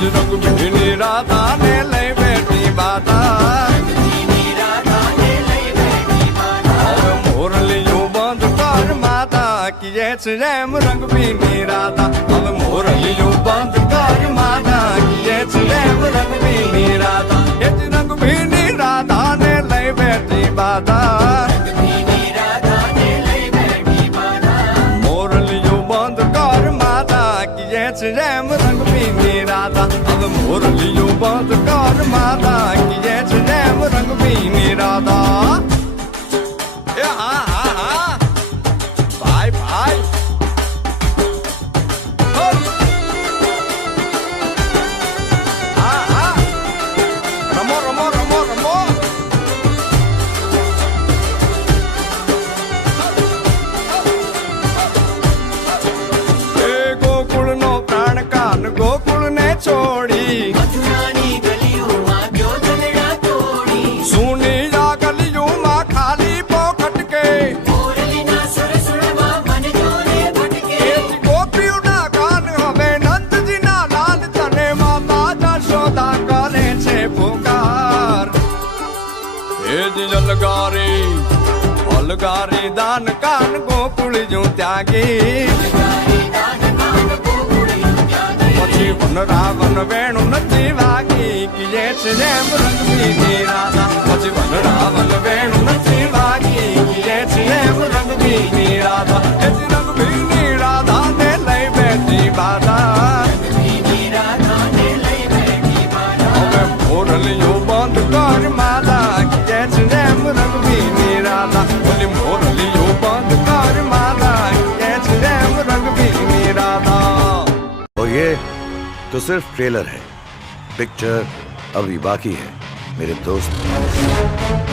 જ રંગ ભીની રાધાને લઈ બેઠી બાધા મોરલીયું બંધ કર માતા કીએ છે એમ રંગ ભીની રાધા. હવે મોરલીયું બંધ કર માતા કીએ છે એમ રંગ ભીની રાધા. એ જ રંગ ભીની રાધાને લઈ બેઠી બાધા 这让我心迷乱，我梦里又把那过去看。જ જલગારી અલગારી દાન કાન ગોકુળ જો ત્યાગી ગારી દાન કાન ગોકુળિયું ત્યાગી પછી વન રાવણ વેણુ નથી વાગી કીએ છે જેમ રંગબીની રાધા પછી વન રાવણ વેણુ નથી વાગી કીએ છે જેમ રંગબીની રાધા એ જ રંગબીની રાધા ને લઈ બેઠી બાધા ભીની રાધાને લઈ બેઠી બાધા હવે મોરલીઓ और ये तो सिर्फ़ ट्रेलर है। पिक्चर अभी बाकी है मेरे दोस्त।